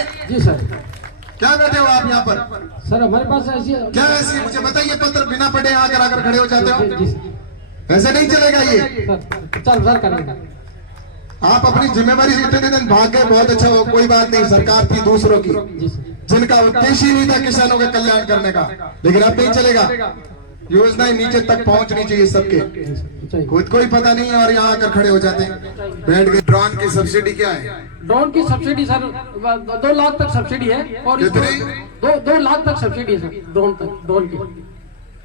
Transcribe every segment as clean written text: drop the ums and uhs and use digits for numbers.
है? जी सर। क्या बैठे हो आप यहाँ पर? सर हमारे पास ऐसी क्या ऐसी, मुझे बताइए। पत्र बिना पढ़े आकर खड़े हो जाते हो, जी सर। ऐसे नहीं चलेगा ये। सर चल सर करेंगे। आप अपनी जिम्मेवारी से इतने दिन भाग गए, बहुत अच्छा हो, कोई बात नहीं। सरकार थी दूसरों की, जी सर। जिनका उद्देश्य ही नहीं था किसानों के कल्याण करने का, लेकिन अब नहीं चलेगा। योजनाएं नीचे तक पहुंचनी चाहिए सबके, खुद को ही पता नहीं और यहाँ आकर खड़े हो जाते हैं, बैठ गए। ड्रोन की सब्सिडी क्या है? ड्रोन की सब्सिडी सर 2 लाख तक सब्सिडी है। और कितनी? 2 लाख तक सब्सिडी है सर ड्रोन की।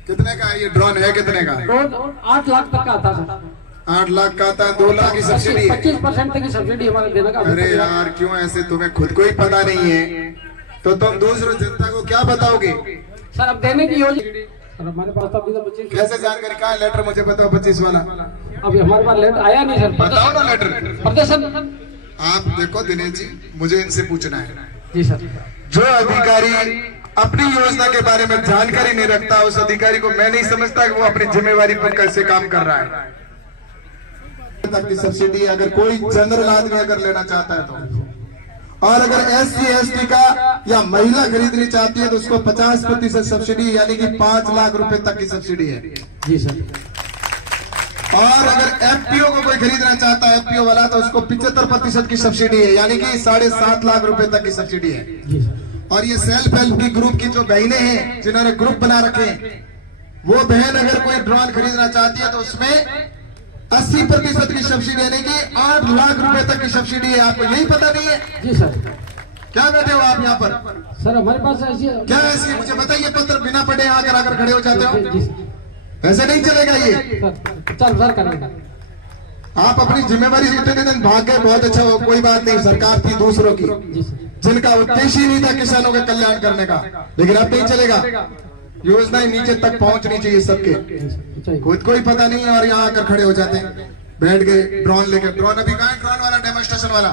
कितने का है ये ड्रोन? है कितने का? ड्रोन 8 लाख तक का आता सर। 8 लाख का आता है, 2 लाख की सब्सिडी है। 25% तक की सब्सिडी हमारे देने का। अरे यार क्यों ऐसे, तुम्हें खुद को ही पता नहीं है तो तुम दूसरों जनता को क्या बताओगे? सर अब देने की योजना सर हमारे पास तो अभी तो 25। कैसे जानकारी? कहाँ लेटर मुझे बताओ, 25 वाला। अभी हमारे पास लेटर आया नहीं सर। बताओ ना लेटर। प्रदर्शन आप देखो दिनेश जी, मुझे इनसे पूछना है। जी सर। जो अधिकारी अपनी योजना के बारे में जानकारी नहीं रखता, उस अधिकारी को मैं नहीं समझता कि वो अपनी जिम्मेवारी पर कैसे काम कर रहा है। तक की सब्सिडी अगर कोई जनरल आदमी अगर लेना चाहता है तो, और अगर SC ST का या महिला खरीदनी चाहती है तो उसको 50% सब्सिडी, यानी कि 5 लाख रुपए तक की सब्सिडी है। जी सर। और अगर FPO को कोई खरीदना चाहता है, FPO वाला, तो उसको 75% की सब्सिडी है, यानी कि 7.5 लाख रुपए तक की सब्सिडी है। जी सर। और ये सेल्फ हेल्प की ग्रुप की जो बहनें हैं, जिन्होंने ग्रुप बना रखे हैं, वो बहन अगर कोई ड्रोन खरीदना चाहती है तो उसमें 80% की सब्सिडी, यानी कि 8 लाख रुपए तक की सब्सिडी है। आपको यही पता नहीं है? जी सर। क्या बैठे हो आप यहाँ पर? सर हमारे पास ऐसी क्या ऐसी, मुझे बताइए। पत्र बिना पढ़े आकर खड़े हो जाते हो, जी सर। ऐसे नहीं चलेगा ये। सर चल सर करेंगे। आप अपनी जिम्मेवारी से इतने दिन भाग गए, बहुत अच्छा हो, कोई बात नहीं। सरकार थी दूसरों की, जी सर। जिनका उद्देश्य ही नहीं था किसानों के कल्याण करने का, लेकिन अब नहीं चलेगा। योजनाएं नीचे तक पहुंचनी चाहिए सबके, खुद को ही पता नहीं और यहाँ आकर खड़े हो जाते हैं, बैठ गए ड्रोन लेकर। ड्रोन अभी कहाँ है? ड्रोन वाला, डेमोन्स्ट्रेशन वाला।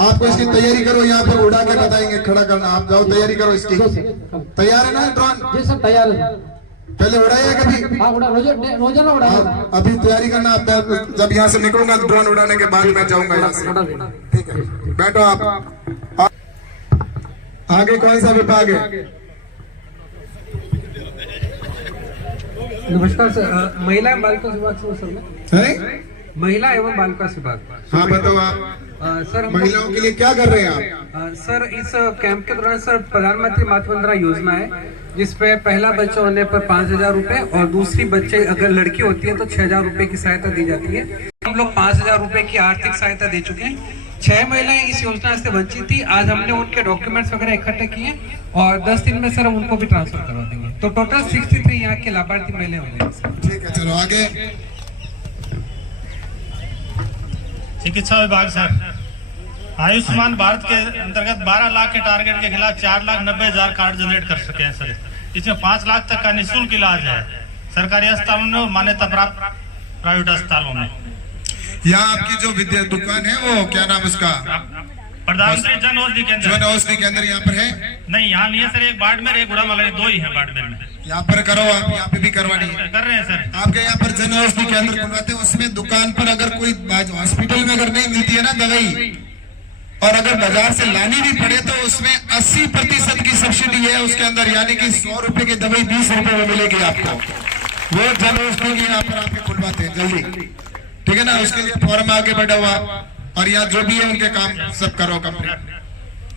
आपको इसकी तैयारी करो, यहाँ पर उड़ा के बताएंगे, खड़ा करना। आप जाओ तैयारी करो इसकी। तैयार है ना ड्रोन? जी सर तैयार है। पहले उड़ाइए कभी? हाँ उड़ा, रोजाना उड़ाया। अभी तैयारी करना। आप जब यहाँ से निकलूंगा तो ड्रोन उड़ाने के बाद मैं जाऊंगा यहाँ से। ठीक है, बैठो आप। आगे कौन सा विभाग है? नमस्कार सर, महिला एवं बाल विकास विभाग से सर मैं। है? महिला एवं बाल विकास विभाग। हाँ बताओ आप। सर महिलाओं के लिए क्या कर रहे हैं आप? सर इस कैंप के दौरान सर प्रधानमंत्री मातृ वंदना योजना है, जिसपे पहला बच्चा होने पर 5,000 रुपए और दूसरी बच्चे अगर लड़की होती है तो 6,000 रुपए की सहायता दी जाती है। हम लोग 5,000 रुपए की आर्थिक सहायता दे चुके हैं। 6 महिलाएं इस योजना से वंचित थी। आज हमने उनके डॉक्यूमेंट्स वगैरह इकट्ठे किए और 10 दिन में सर हम उनको भी ट्रांसफर करवा देंगे। तो टोटल 63 यहाँ के लाभार्थी महिलाएं होंगे। ठीक है, चलो आगे। चिकित्सा विभाग सर, आयुष्मान भारत के अंतर्गत 12 लाख के टारगेट के खिलाफ 4,90,000 कार्ड जनरेट कर सके हैं सर। इसमें 5 लाख तक का निःशुल्क इलाज है सरकारी अस्पतालों में और मान्यता प्राप्त प्राइवेट अस्पतालों में। यहाँ आपकी जो विद्या दुकान है वो क्या नाम उसका? प्रधानमंत्री जन औषधि केंद्र। जन औषधि केंद्र यहाँ पर है? नहीं, यहाँ नहीं है सर। एक बाड़मेर, एक गुड़ामाला, 2 ही है बाड़मेर में। यहाँ पर करो आप, यहाँ पे भी करवानी है। कर रहे हैं सर। आपके यहाँ पर जन औषधि केंद्र खुलवाते हैं, उसमें दुकान पर अगर कोई हॉस्पिटल में अगर नहीं मिलती है ना दवाई, और अगर बाजार से लानी भी पड़े तो उसमें 80% की सब्सिडी है उसके अंदर, यानी कि 100 रुपए की दवाई 20 रुपए में मिलेगी आपको। वो जन औषधि के यहाँ पर आपके खुलवाते हैं जल्दी, ठीक है ना? उसके लिए फॉर्म आगे बढ़ा हुआ, और यहाँ जो भी है उनके काम सब करो कंप्लीट,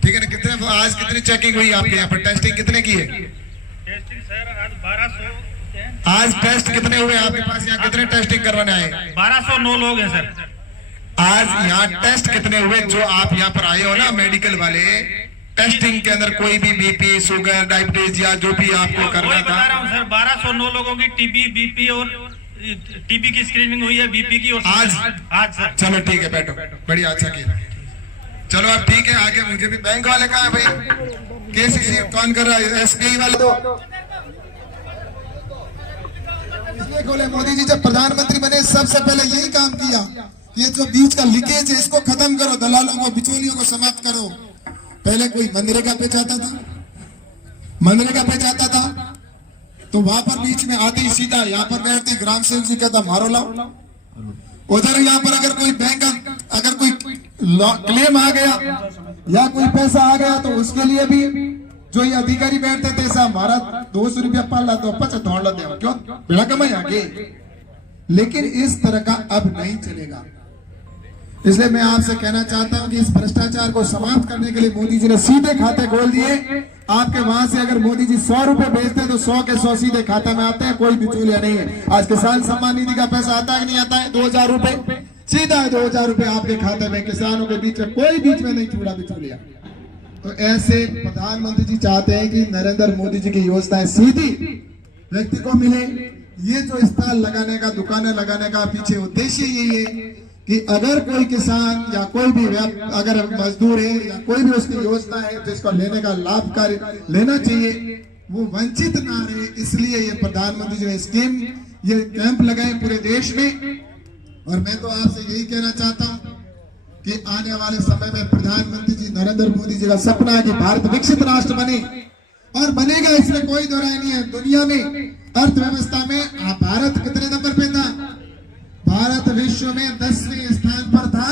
ठीक है ना? कितने आज कितनी चेकिंग हुई आपके यहाँ पर? टेस्टिंग कितने की है? टेस्टिंग सर आज 1200। आज टेस्ट कितने हुए आपके पास? यहाँ कितने टेस्टिंग करवाने आए? 1209 लोग हैं सर। आज यहाँ टेस्ट कितने हुए जो आप यहाँ पर आए हो ना मेडिकल वाले? टेस्टिंग के अंदर कोई भी BP, शुगर, डायबिटीज या जो भी आपको करना था। बता रहा हूँ सर, 1209 लोगों की TB, BP और TB की स्क्रीनिंग हुई है, BP की। और आज सर। चलो ठीक है, बैठो, बढ़िया, अच्छा किया। चलो अब ठीक है, आगे मुझे भी। बैंक वाले कहाँ है भाई? KCC कौन कर रहा है? SBI वाले तो इसलिए खोले। मोदी जी जब प्रधानमंत्री बने सबसे पहले यही काम किया, ये जो बीच का लीकेज है इसको खत्म करो, दलालों को, बिचौलियों को समाप्त करो। पहले कोई मनरेगा पे जाता था, मनरेगा पे जाता था तो वहां पर बीच में आते ही सीधा यहाँ पर बैठते ग्राम सेवक जी कहता मारो लाओ। उधर यहाँ पर अगर कोई बैंक, अगर कोई क्लेम आ गया या कोई पैसा आ गया तो उसके लिए भी जो ये अधिकारी बैठते थे ऐसा हमारा 200 रुपया पाला तो पचा दौड़ ला दे क्यों बेड़ा कमाई आगे। लेकिन इस तरह का अब नहीं चलेगा। इसलिए मैं आपसे कहना चाहता हूं कि इस भ्रष्टाचार को समाप्त करने के लिए मोदी जी ने सीधे खाते खोल दिए। आपके वहां से अगर मोदी जी 100 रुपए भेजते हैं तो 100 के 100 सीधे खाते में आते हैं, कोई बिचौलिया नहीं है। आज किसान सम्मान निधि का पैसा आता है कि नहीं आता है? 2000 रुपए सीधा 2000 रुपए आपके खाते में, किसानों के बीच में कोई बीच में नहीं छूड़ा बिचौलिया। तो ऐसे प्रधानमंत्री जी चाहते हैं कि नरेंद्र मोदी जी की योजनाएं सीधी व्यक्ति को मिले। ये जो स्टॉल लगाने का, दुकानें लगाने का पीछे उद्देश्य यही है कि अगर कोई किसान या कोई भी अगर मजदूर है या कोई भी उसकी योजना है जिसको लेने का लाभकारी लेना चाहिए, वो वंचित ना रहे। इसलिए ये प्रधानमंत्री जी ने स्कीम, ये कैंप लगाए पूरे देश में। और मैं तो आपसे यही कहना चाहता हूं कि आने वाले समय में प्रधानमंत्री जी नरेंद्र मोदी जी का सपना है कि भारत विकसित राष्ट्र बने, और बनेगा, इसमें कोई दो राय नहीं है। दुनिया में अर्थव्यवस्था में भारत कितने नंबर पे था? भारत विश्व में 10वें स्थान पर था,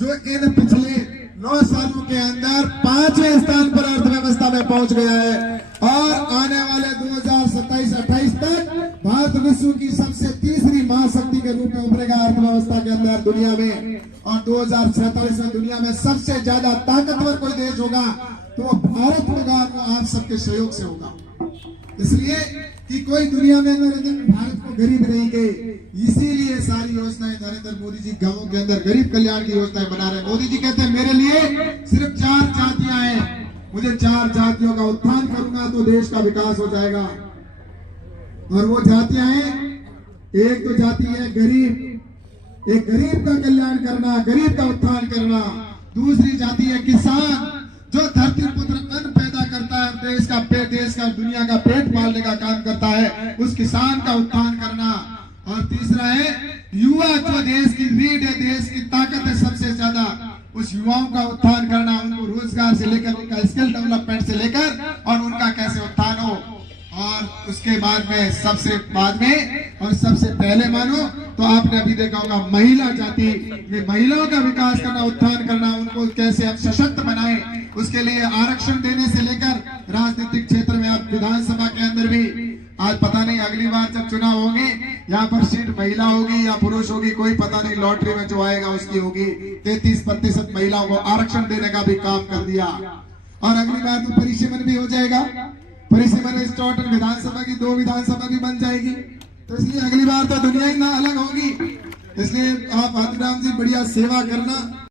जो इन पिछले 9 सालों के अंदर 5वें स्थान पर अर्थव्यवस्था में पहुंच गया है। और आने वाले 2027-28 तक भारत विश्व की सबसे तीसरी महाशक्ति के रूप में उभरेगा अर्थव्यवस्था के अंदर दुनिया में। और 2047 में दुनिया में सबसे ज्यादा ताकतवर कोई देश होगा तो वो भारत होगा, वो आप सबके सहयोग से होगा। इसलिए कि कोई दुनिया में भारत को गरीब नहीं गए, इसीलिए सारी योजनाएं नरेंद्र मोदी जी गांवों के अंदर गरीब कल्याण की योजनाएं बना रहे हैं। मोदी जी कहते हैं मेरे लिए सिर्फ 4 जातियां हैं, मुझे 4 जातियों का उत्थान करूंगा तो देश का विकास हो जाएगा। और वो जातियां हैं, एक तो जाति है गरीब, एक गरीब का कल्याण करना, गरीब का उत्थान करना। दूसरी जाति है किसान, जो धरती पुत्र अन्न पैदा करता है, देश का दुनिया का पेट पालने का काम करता है, उस किसान का उत्थान करना। और तीसरा है युवा, जो देश की रीढ़ है, देश की ताकत है सबसे ज्यादा, उस युवाओं का उत्थान करना, उनको रोजगार से लेकर, उनका स्किल डेवलपमेंट से लेकर और उनका कैसे उत्थान हो। और उसके बाद में, सबसे बाद में और सबसे पहले मानो तो आपने अभी देखा होगा महिला जाति में महिलाओं का विकास करना, उत्थान करना, उनको कैसे हम सशक्त बनाएं, उसके लिए आरक्षण देने से लेकर राजनीतिक क्षेत्र में, आप विधानसभा के अंदर भी आज पता नहीं अगली बार जब चुनाव होंगे यहाँ पर सीट महिला होगी या पुरुष होगी, कोई पता नहीं, लॉटरी में जो आएगा उसकी होगी। 33% महिलाओं को आरक्षण देने का भी काम कर दिया। और अगली बार तो परिसीमन भी हो जाएगा, परिसीमन में टोटल विधानसभा की 2 विधानसभा भी बन जाएगी। तो इसलिए अगली बार तो दुनिया ही ना अलग होगी। इसलिए आप हाथीराम जी बढ़िया सेवा करना।